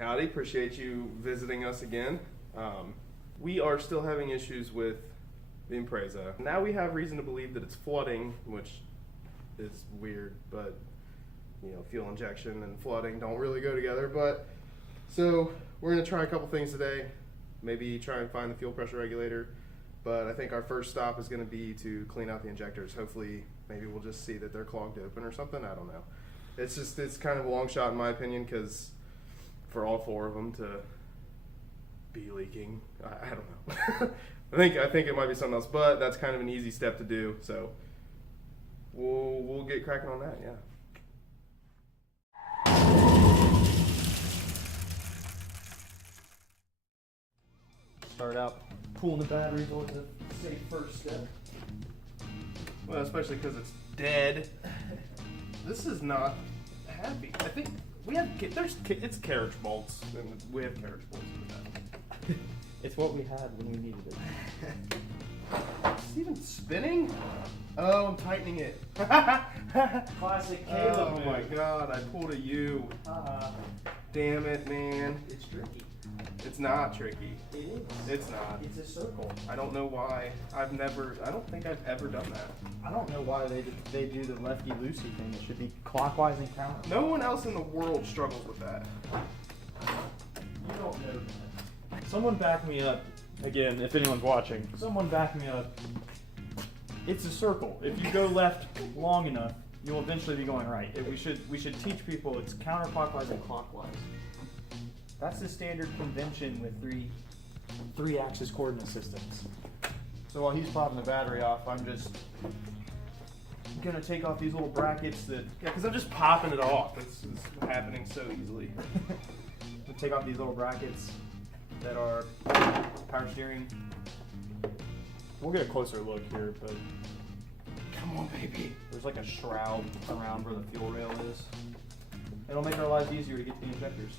howdy. Appreciate you visiting us again. We are still having issues with the Impreza. Now we have reason to believe that it's flooding, which is weird, but you know, fuel injection and flooding don't really go together. But so we're gonna try a couple things today. Maybe try and find the fuel pressure regulator. But I think our first stop is gonna be to clean out the injectors. Hopefully, maybe we'll just see that they're clogged open or something. I don't know. It's kind of a long shot in my opinion, because for all four of them to be leaking, I don't know. I think it might be something else, but that's kind of an easy step to do. So we'll get cracking on that. Yeah. Start out pulling the batteries on the safe first step. Well, especially because it's dead. This is not happy. I think we have it's carriage bolts, and we have carriage bolts in the back. It's what we had when we needed it. It's even spinning? Oh, I'm tightening it. Classic Caleb. Oh my god, I pulled a U. Damn it, man. It's tricky. It's not tricky. It is. It's not. It's a circle. I don't know why. I don't think I've ever done that. I don't know why they do the lefty-loosey thing. It should be clockwise and counter. No one else in the world struggles with that. You don't know that. Someone back me up. Again, if anyone's watching, someone back me up. It's a circle. If you go left long enough, you'll eventually be going right. We should teach people it's counterclockwise and clockwise. That's the standard convention with three-axis coordinate systems. So while he's popping the battery off, I'm just gonna take off these little brackets that. Yeah, because I'm just popping it off. It's happening so easily. We'll take off these little brackets that are power steering. We'll get a closer look here, but Come on, baby. there's like a shroud around where the fuel rail is. It'll make our lives easier to get to the injectors.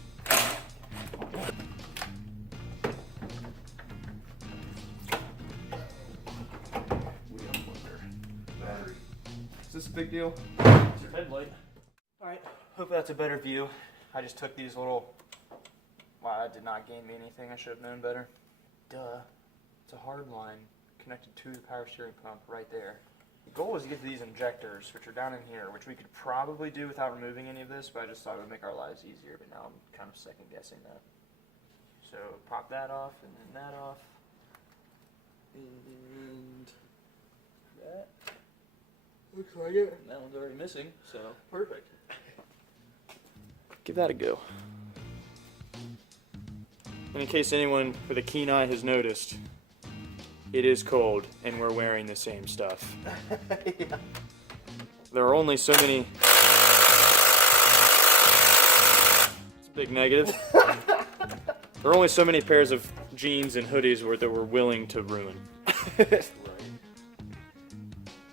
We unplugged our battery. Is this a big deal? It's your headlight. Alright, hope that's a better view. I just took these little. Wow, that did not gain me anything. I should have known better. Duh. It's a hard line connected to the power steering pump right there. The goal was to get to these injectors, which are down in here, which we could probably do without removing any of this, but I just thought it would make our lives easier, but now I'm kind of second guessing that. So pop that off, and then that off. And that. Looks like it. And that one's already missing, so perfect. Give that a go. And in case anyone with a keen eye has noticed, it is cold, and we're wearing the same stuff. Yeah. There are only so many. It's a big negative. There are only so many pairs of jeans and hoodies that we're willing to ruin. Right.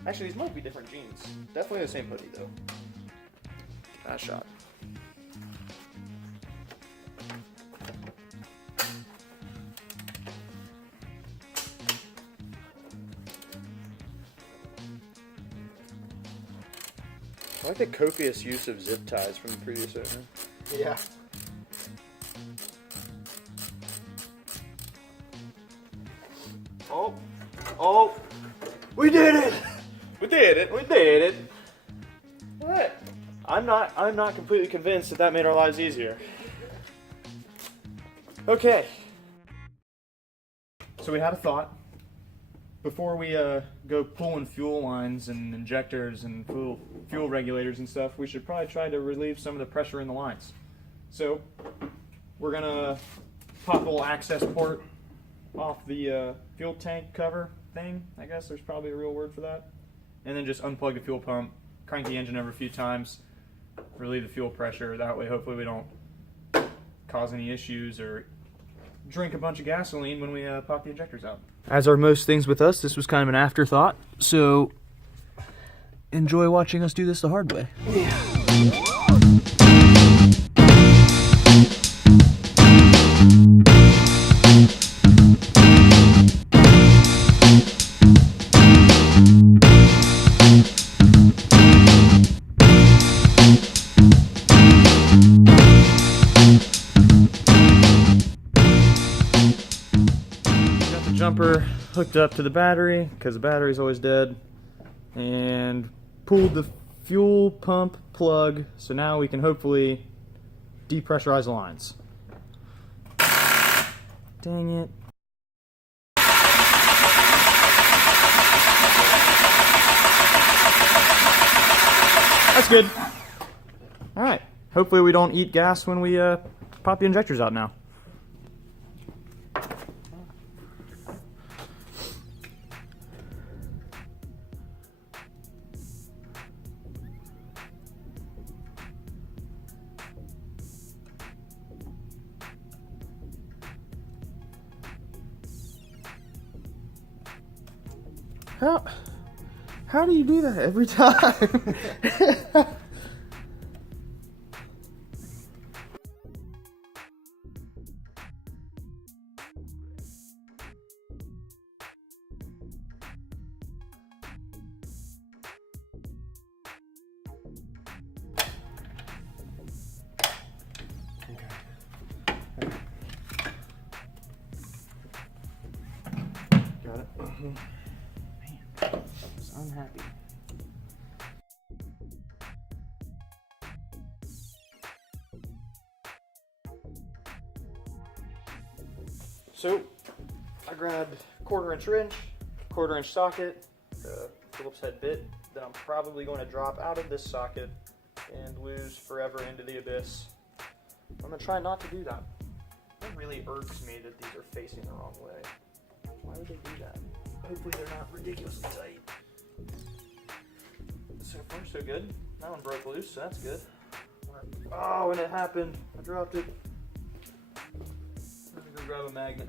Actually, these might be different jeans. Definitely the same hoodie, though. Give that a shot. I like the copious use of zip ties from the previous owner. Yeah. Oh, we did it! We did it. We did it. What? I'm not completely convinced that made our lives easier. Okay. So we had a thought. Before we go pulling fuel lines and injectors and fuel regulators and stuff, we should probably try to relieve some of the pressure in the lines. So we're gonna pop a little access port off the fuel tank cover thing. I guess there's probably a real word for that. And then just unplug the fuel pump, crank the engine over a few times, relieve the fuel pressure. That way, hopefully, we don't cause any issues or drink a bunch of gasoline when we pop the injectors out. As are most things with us, this was kind of an afterthought. So enjoy watching us do this the hard way. Yeah. jumper hooked up to the battery because the battery's always dead, and pulled the fuel pump plug, so now we can hopefully depressurize the lines. Dang it. That's good. Alright. Hopefully we don't eat gas when we pop the injectors out now. How do you do that every time? Got it? Man, I was unhappy. So, I grabbed quarter-inch wrench, quarter-inch socket, the Phillips head bit that I'm probably going to drop out of this socket and lose forever into the abyss. I'm going to try not to do that. It really irks me that these are facing the wrong way. Why would they do that? Hopefully they're not ridiculously tight. So far, so good. That one broke loose, so that's good. Oh, and it happened. I dropped it. Let me go grab a magnet.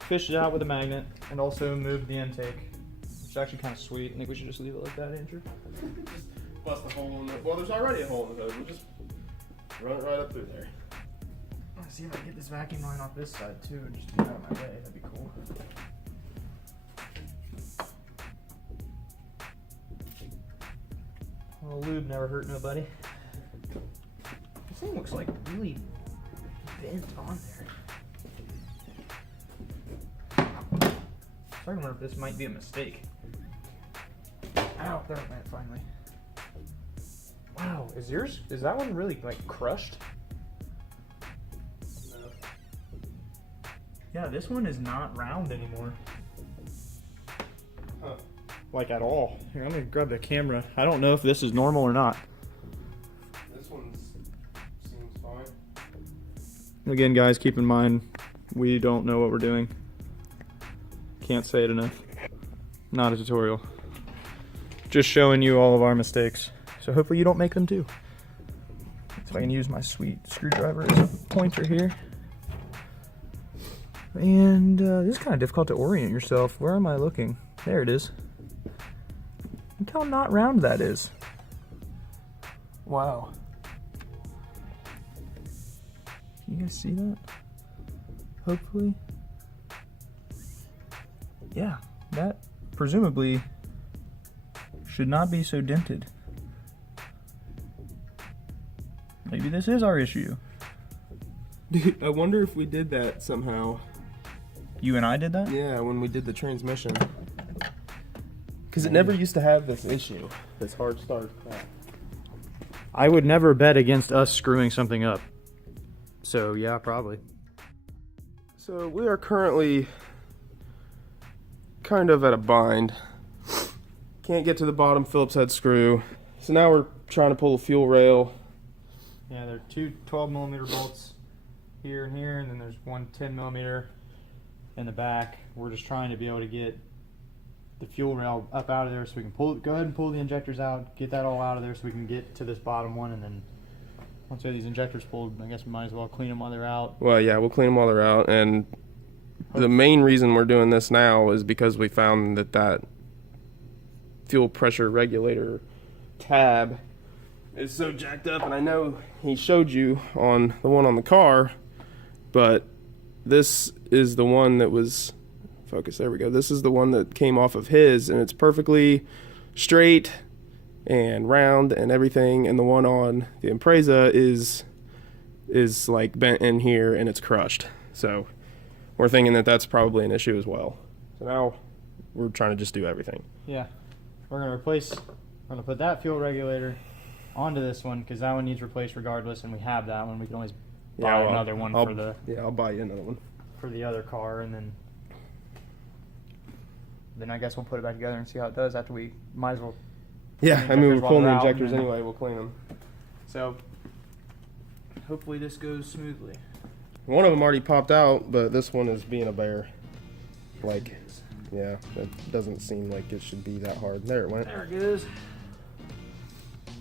Fished it out with a magnet, and also moved the intake. It's actually kind of sweet. I think we should just leave it like that, Andrew. Just bust a hole in the... Well, there's already a hole in the hood. We'll just run it right up through there. Let's see if I can get this vacuum line off this side, too, and just get out of my way. That'd be cool. Well, lube never hurt nobody. This thing looks like really bent on there. Starting to wonder if this might be a mistake. Ow, there it went finally. Wow, is that one really like crushed? No. Yeah, this one is not round anymore. Huh. Like at all. Here, I'm gonna grab the camera. I don't know if this is normal or not. This one seems fine. Again, guys, keep in mind, we don't know what we're doing. Can't say it enough. Not a tutorial. Just showing you all of our mistakes. So hopefully you don't make them too. So I can use my sweet screwdriver as a pointer here. And this is kind of difficult to orient yourself. Where am I looking? There it is. Look how not round that is. Wow. Can you guys see that? Hopefully. Yeah, that presumably should not be so dented. Maybe this is our issue. Dude, I wonder if we did that somehow. You and I did that? Yeah, when we did the transmission. Because it never used to have this issue, this hard start. I would never bet against us screwing something up. So, yeah, probably. So we are currently kind of at a bind. Can't get to the bottom Phillips head screw. So now we're trying to pull a fuel rail. Yeah, there are two 12mm bolts here and here, and then there's one 10mm in the back. We're just trying to be able to get the fuel rail up out of there so we can go ahead and pull the injectors out, get that all out of there so we can get to this bottom one, and then once we have these injectors pulled, I guess we might as well clean them while they're out. Well, yeah, we'll clean them while they're out. And the main reason we're doing this now is because we found that fuel pressure regulator tab is so jacked up. And I know he showed you on the one on the car, but this is the one that was... Focus, there we go. This is the one that came off of his, and it's perfectly straight and round and everything, and the one on the Impreza is like bent in here and it's crushed. So we're thinking that that's probably an issue as well. So now we're trying to just do everything. Yeah. We're going to put that fuel regulator onto this one because that one needs replaced regardless, and we have that one. We can always buy another one I'll buy you another one. For the other car, and then I guess we'll put it back together and see how it does after we might as well. Yeah, I mean, we're pulling the out, injectors anyway. We'll clean them. So hopefully this goes smoothly. One of them already popped out, but this one is being a bear. Like, yeah, it doesn't seem like it should be that hard. There it went. There it goes.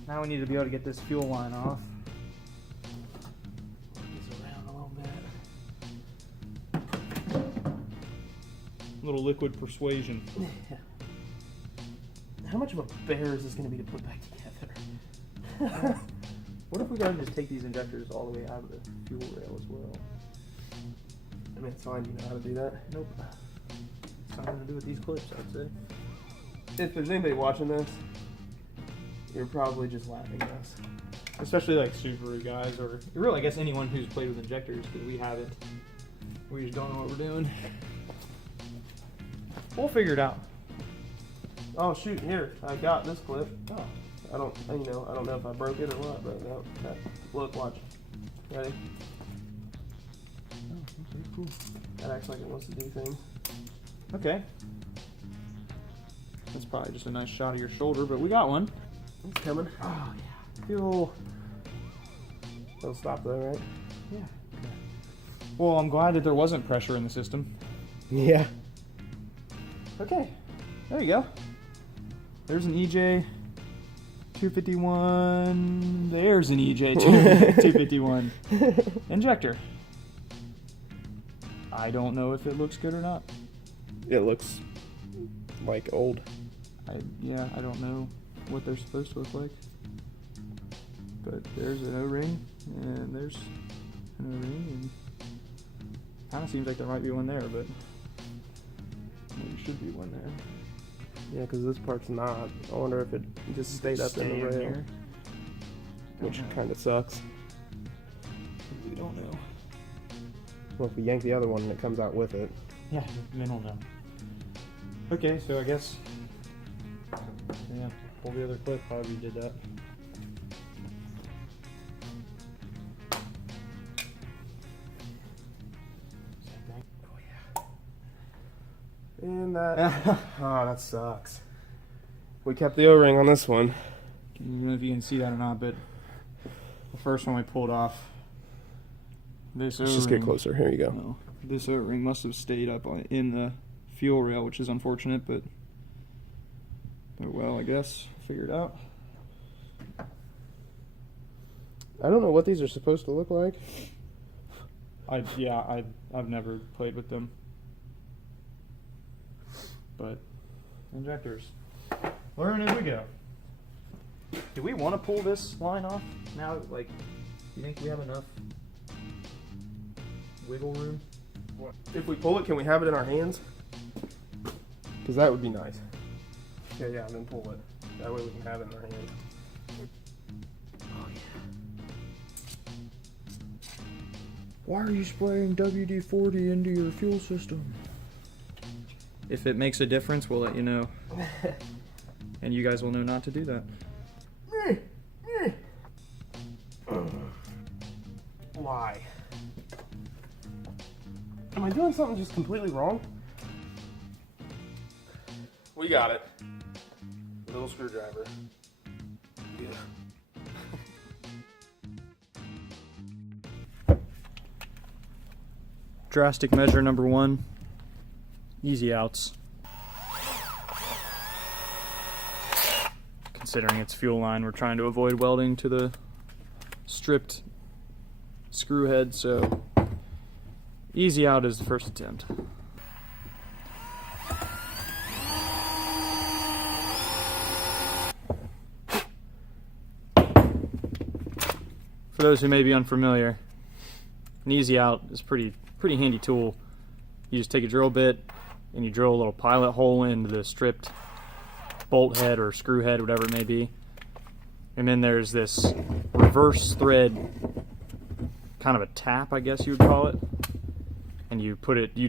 Now we need to be able to get this fuel line off. Work this around a little bit. Little liquid persuasion. Yeah. How much of a bear is this going to be to put back together? What if we go and just take these injectors all the way out of the fuel rail as well? I mean, it's fine. You know how to do that. Nope. Something to do with these clips, I'd say. If there's anybody watching this, you're probably just laughing at us. Especially like Subaru guys, or really, I guess anyone who's played with injectors, because we haven't. We just don't know what we're doing. We'll figure it out. Oh shoot! Here, I got this clip. Oh. I don't know if I broke it or what, but no. Look, watch. Ready? Oh, okay, cool. That acts like it wants to do things. Okay. That's probably just a nice shot of your shoulder, but we got one. It's coming. Oh yeah. Fuel. It'll stop though, right? Yeah. Well, I'm glad that there wasn't pressure in the system. Yeah. Okay. There you go. There's an EJ 251. There's an EJ 251 injector. I don't know if it looks good or not. It looks like old. I don't know what they're supposed to look like. But there's an O-ring, and there's an O-ring, and kind of seems like there might be one there, but maybe should be one there. Yeah, because this part's not. I wonder if it just stayed up in the rail, here. which kind of sucks. We don't know. Well, if we yank the other one and it comes out with it. Yeah, then we'll know. Okay, so I guess, yeah, pull the other clip, however you did that. And that, oh, that sucks. We kept the O-ring on this one. I don't know if you can see that or not, but the first one we pulled off, this Let's O-ring. just get closer. Here you go. No, this O-ring must have stayed up in the fuel rail, which is unfortunate, but oh well, I guess. Figure it out. I don't know what these are supposed to look like. I've never played with them. But injectors. Learn as we go. Do we want to pull this line off now? Like, do you think we have enough wiggle room? If we pull it, can we have it in our hands? Because that would be nice. Yeah, and then pull it. That way we can have it in our hands. Oh yeah. Why are you spraying WD-40 into your fuel system? If it makes a difference, we'll let you know. And you guys will know not to do that. Why? Am I doing something just completely wrong? We got it. Little screwdriver. Drastic measure number 1. Easy outs. Considering it's fuel line, we're trying to avoid welding to the stripped screw head, so easy out is the first attempt. For those who may be unfamiliar, an easy out is a pretty handy tool. You just take a drill bit and you drill a little pilot hole into the stripped bolt head or screw head, whatever it may be. And then there's this reverse thread, kind of a tap, I guess you would call it. And you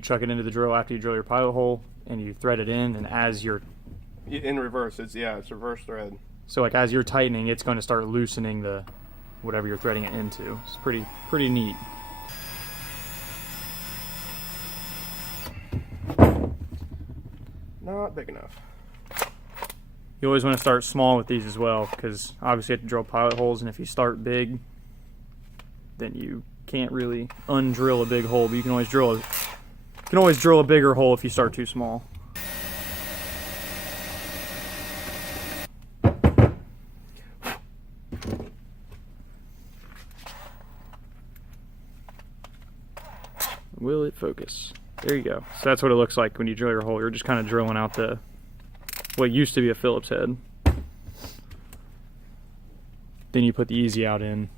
chuck it into the drill after you drill your pilot hole, and you thread it in, and as you're In reverse, it's reverse thread. so like as you're tightening, it's going to start loosening the whatever you're threading it into. It's pretty neat. Not big enough. You always want to start small with these as well, because obviously you have to drill pilot holes, and if you start big, then you can't really undrill a big hole. But you can always drill a bigger hole if you start too small. Will it focus? There you go. So that's what it looks like when you drill your hole. You're just kind of drilling out what used to be a Phillips head. Then you put the easy out in,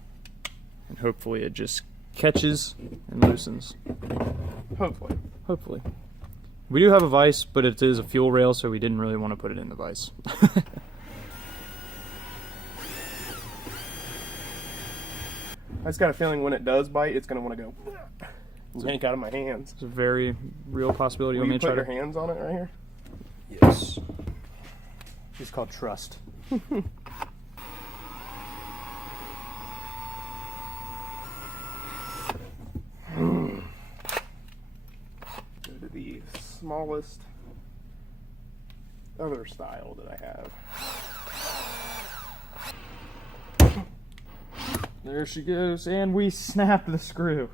and hopefully it just catches and loosens. Hopefully. We do have a vise, but it is a fuel rail, so we didn't really want to put it in the vise. I just got a feeling when it does bite, it's gonna want to go yank out of my hands. It's a very real possibility. Will Want you me to put try your hands on it right here? Yes. It's called trust. Go to the smallest other style that I have. There she goes, and we snapped the screw.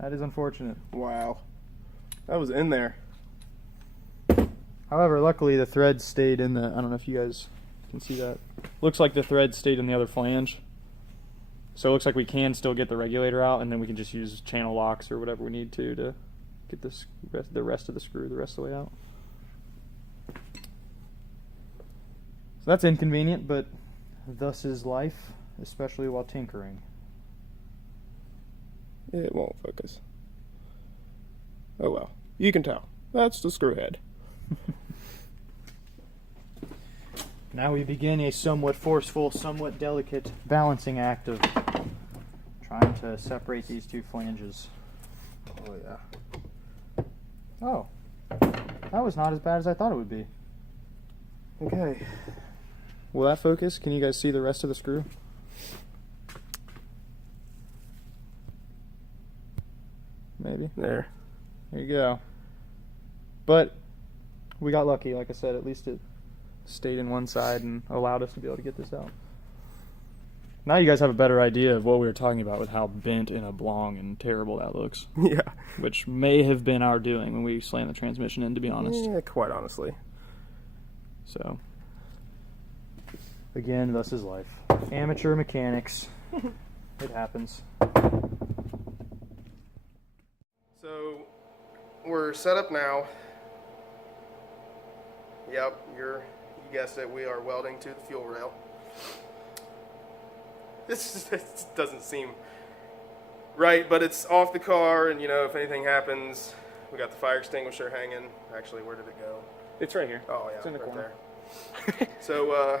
That is unfortunate. Wow. That was in there. However, luckily the thread stayed in the, I don't know if you guys can see that. Looks like the thread stayed in the other flange. So it looks like we can still get the regulator out, and then we can just use channel locks or whatever we need to get the rest of the screw the rest of the way out. So that's inconvenient, but thus is life, especially while tinkering. It won't focus. Oh well. You can tell. That's the screw head. Now we begin a somewhat forceful, somewhat delicate balancing act of trying to separate these two flanges. Oh yeah. Oh, that was not as bad as I thought it would be. Okay. Will that focus? Can you guys see the rest of the screw? Maybe. There. There you go. But we got lucky, like I said. At least it stayed in one side and allowed us to be able to get this out. Now you guys have a better idea of what we were talking about with how bent and oblong and terrible that looks. Yeah. Which may have been our doing when we slammed the transmission in, to be honest. Yeah, quite honestly. So, again, thus is life. Amateur mechanics. It happens. So, we're set up now. Yep, you guessed it, we are welding to the fuel rail. This doesn't seem right, but it's off the car, and if anything happens, we got the fire extinguisher hanging. Actually, where did it go? It's right here. Oh yeah, It's in the right corner. there. So,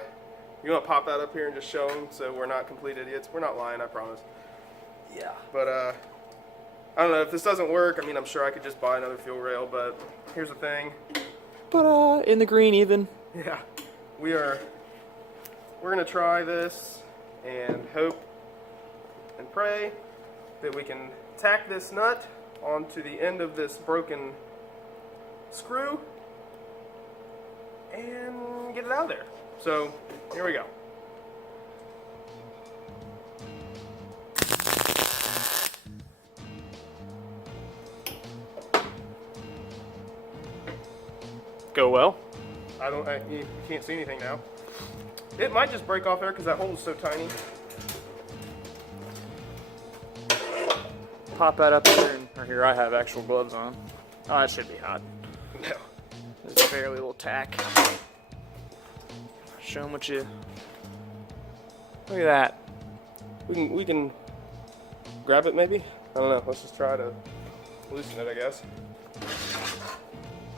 you want to pop that up here and just show them so we're not complete idiots? We're not lying, I promise. Yeah. But, I don't know, if this doesn't work, I mean, I'm sure I could just buy another fuel rail, but here's the thing. But in the green even. Yeah, we're gonna try this and hope and pray that we can tack this nut onto the end of this broken screw and get it out of there. So, here we go. Go well. You can't see anything now. It might just break off there because that hole is so tiny. Pop that up here, or here I have actual gloves on. Oh, that should be hot. No. There's a fairly little tack. Show them what you. Look at that. We can grab it maybe? I don't know. Let's just try to loosen it, I guess.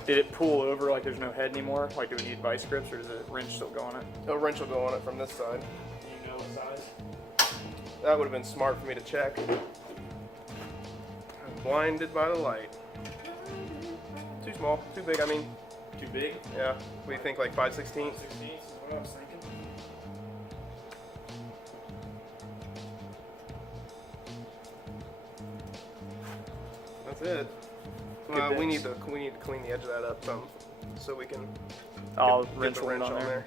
Did it pull over like there's no head anymore? Like, do we need vice grips, or does the wrench still go on it? A wrench will go on it from this side. Do you know what size? That would have been smart for me to check. I'm blinded by the light. small? Too big, I mean. Too big? Yeah. What do you think, like 5/16? 16 is what I was thinking. That's it. Well, we need to clean the edge of that up some, so we can I'll get wrench the one wrench on there.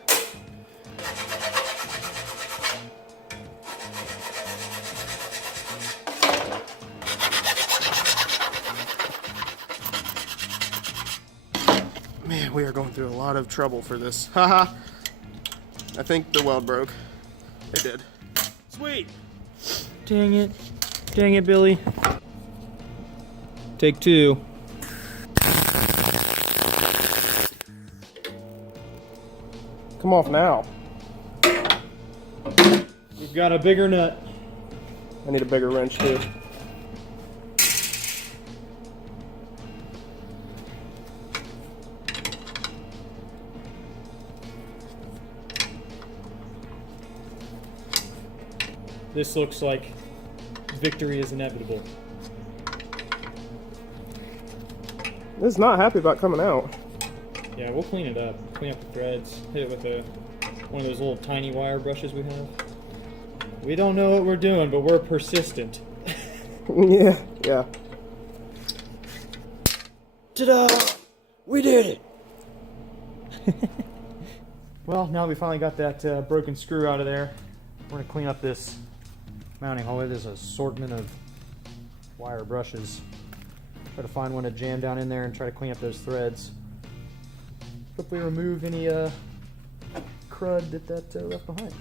Man, we are going through a lot of trouble for this. Haha. I think the weld broke. It did. Sweet. Dang it. Dang it, Billy. Take two. Come off now. We've got a bigger nut. I need a bigger wrench too. This looks like victory is inevitable. This is not happy about coming out. Yeah, we'll clean it up. Clean up the threads. Hit it with one of those little tiny wire brushes we have. We don't know what we're doing, but we're persistent. Yeah, yeah. Ta-da! We did it! Well, now we finally got that broken screw out of there. We're gonna clean up this mounting hole. There's an assortment of wire brushes. Try to find one to jam down in there and try to clean up those threads. Hopefully remove any crud that left behind.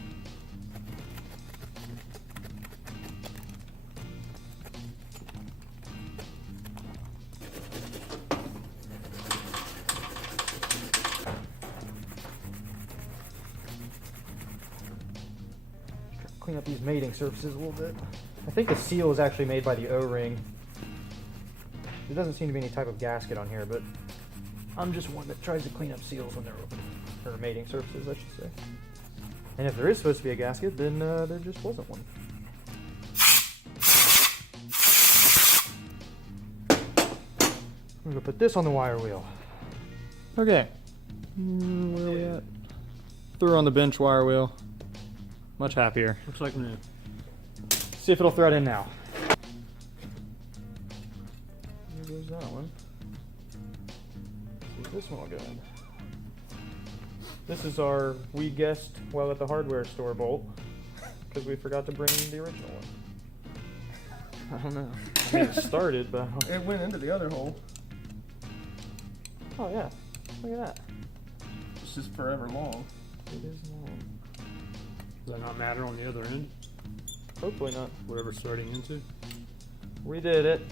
Clean up these mating surfaces a little bit. I think the seal is actually made by the O-ring. There doesn't seem to be any type of gasket on here, but I'm just one that tries to clean up seals when they're open. Or mating surfaces, I should say. And if there is supposed to be a gasket, then there just wasn't one. I'm gonna put this on the wire wheel. Okay. Where are we at? Threw on the bench wire wheel. Much happier. Looks like new. See if it'll thread in now. There goes that one. See if this one will go in. This is our we guessed while at the hardware store bolt because we forgot to bring the original one. I don't know. I mean, it started, but It went into the other hole. oh yeah, look at that. It's just forever long. It is long. Does that not matter on the other end? Hopefully not. Whatever's threading into? We did it.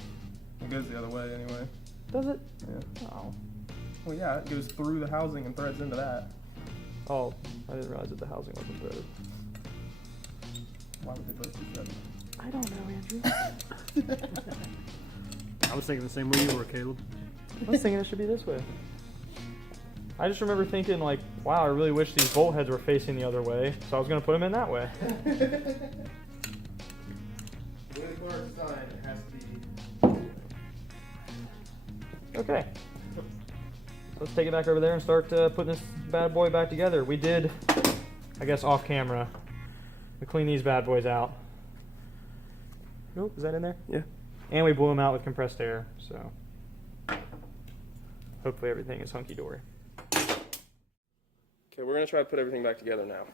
It goes the other way anyway. Does it? Yeah. Oh. Well, yeah, it goes through the housing and threads into that. Oh, I didn't realize that the housing wasn't threaded. Why would they both be threaded? I don't know, Andrew. I was thinking the same way you were, Caleb. I was thinking it should be this way. I just remember thinking, like, wow, I really wish these bolt heads were facing the other way, so I was going to put them in that way. The way the car is designed, it has to be. Okay. Let's take it back over there and start putting this bad boy back together. We did, I guess, off camera. We cleaned these bad boys out. Oh, is that in there? Yeah. And we blew them out with compressed air, so hopefully everything is hunky-dory. Okay, we're gonna try to put everything back together now.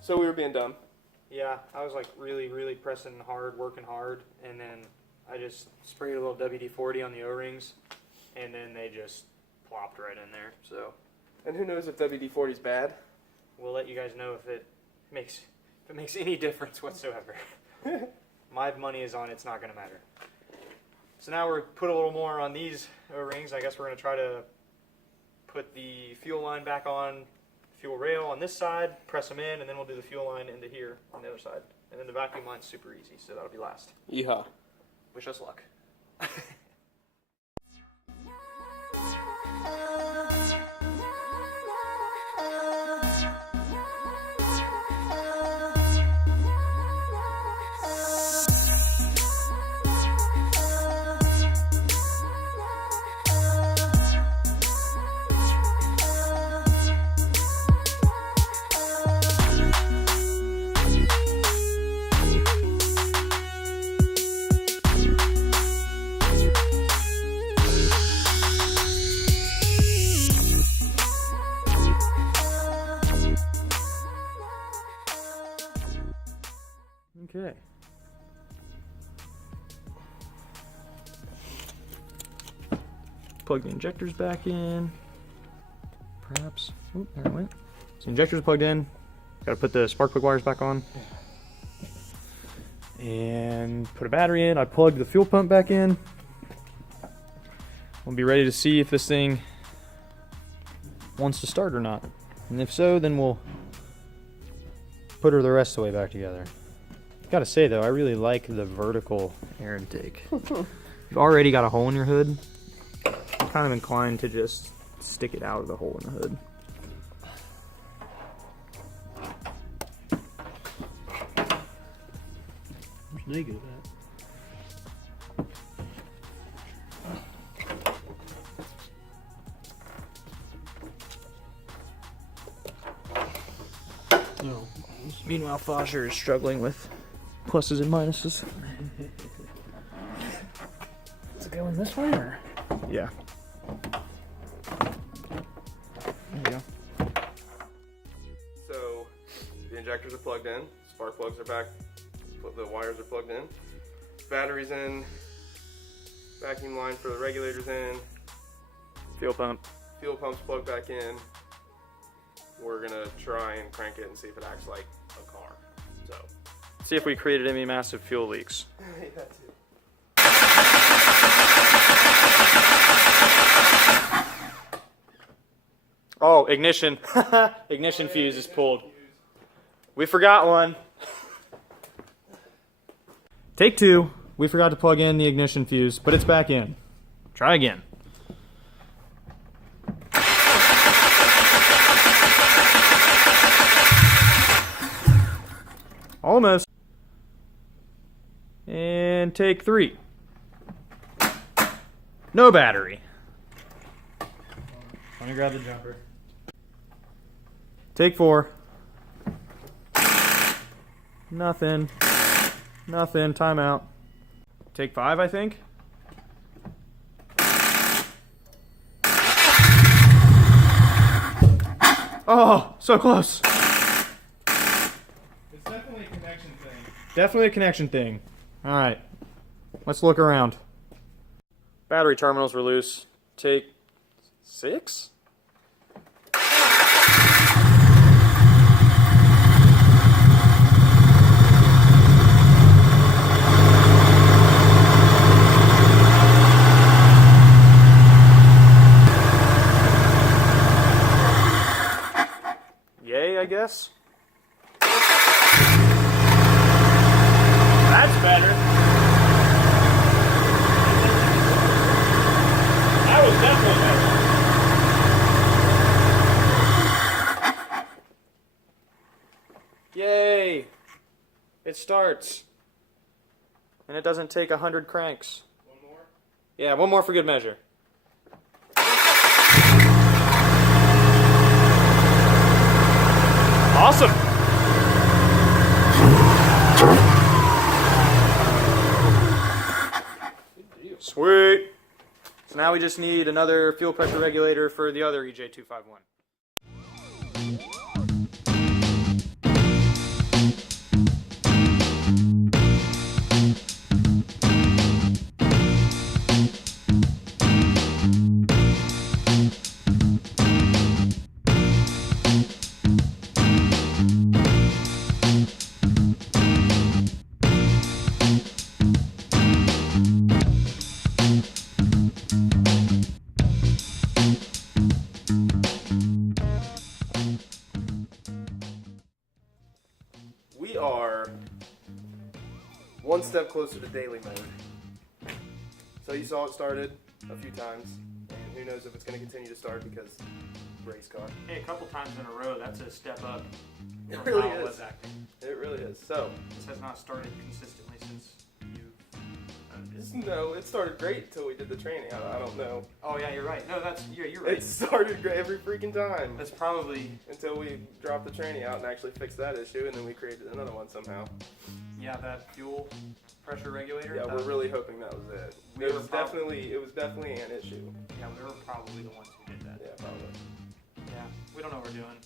So we were being dumb. Yeah, I was like really pressing hard, working hard, and then I just sprayed a little WD-40 on the O-rings, and then they just plopped right in there. So And who knows if WD-40 is bad? we'll let you guys know if it makes any difference whatsoever. My money is on it's not going to matter. So now we're put a little more on these O-rings. I guess we're going to try to put the fuel line back on fuel rail on this side, press them in, and then we'll do the fuel line into here on the other side. And then the vacuum line's super easy, so that'll be last. Yeehaw. Wish us luck. plug the injectors back in. Perhaps. Oop, there it went. So injectors are plugged in. Got to put the spark plug wires back on. And put a battery in. I plugged the fuel pump back in. We'll be ready to see if this thing wants to start or not. And if so, then we'll put her the rest of the way back together. Gotta say though, I really like the vertical air intake. You've already got a hole in your hood. I'm kind of inclined to just stick it out of the hole in the hood. Where's negative at? No. Meanwhile, Fosher is struggling with pluses and minuses. Is it going this way or? Yeah. There you go. So the injectors are plugged in, spark plugs are back, the wires are plugged in, batteries in, vacuum line for the regulators in, Fuel pump. fuel pump's plugged back in. We're gonna try and crank it and see if it acts like a car. So See if we created any massive fuel leaks. that's it. Oh, ignition. Ignition fuse is pulled. We forgot one. Take two. We forgot to plug in the ignition fuse, but it's back in. Try again. Almost. And take three. No battery. Let me grab the jumper. Take four. Nothing. Nothing. Timeout. Take five, I think. Oh, so close. It's definitely a connection thing. Definitely a connection thing. All right. Let's look around. Battery terminals were loose. Take six? Yay, I guess. That's better. That was definitely better. Yay! It starts. And it doesn't take 100 cranks. One more? Yeah, one more for good measure. Awesome! Sweet! So now we just need another fuel pressure regulator for the other EJ251. We are one step closer to daily mode. So you saw it started a few times, and who knows if it's going to continue to start because race car. Hey, a couple times in a row, that's a step up. It from really how it is. was acting. It really is. So, This has not started consistently since you. no, it started great until we did the training. I don't know. Oh yeah, you're right. No, you're right. It started great every freaking time That's probably until we dropped the training out and actually fixed that issue, and then we created another one somehow. that fuel pressure regulator. Yeah, we're really hoping that was it. We It were was definitely an issue. Yeah, we were probably the ones who did that. Yeah, probably. Yeah, we don't know what we're doing,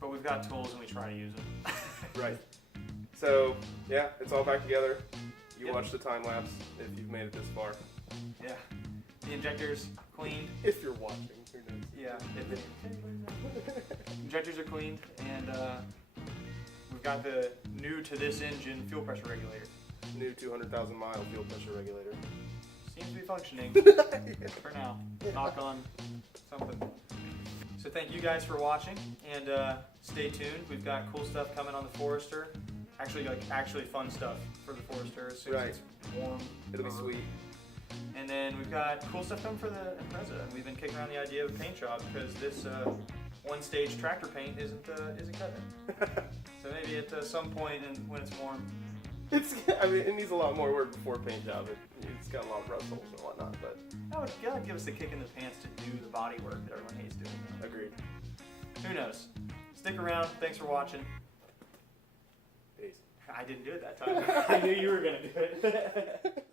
but we've got tools and we try to use them. Right. So, yeah, it's all back together. You Yep. watch the time lapse if you've made it this far. Yeah. The injector's cleaned. If you're watching, who knows? Yeah. Injectors are cleaned, and we've got the new to this engine fuel pressure regulator. New 200,000 mile fuel pressure regulator. Seems to be functioning for now. Knock on something. So thank you guys for watching, and stay tuned. We've got cool stuff coming on the Forester. Actually fun stuff for the Forester as soon as it's warm. It'll be sweet. And then we've got cool stuff coming for the Impreza. And we've been kicking around the idea of a paint job because this one-stage tractor paint isn't cutting it. So maybe at some point when it's warm. It needs a lot more work before paint job. It's got a lot of rust holes and whatnot, but That would give us the kick in the pants to do the body work that everyone hates doing. agreed. Who knows? Stick around. Thanks for watching. Peace. I didn't do it that time. I knew you were going to do it.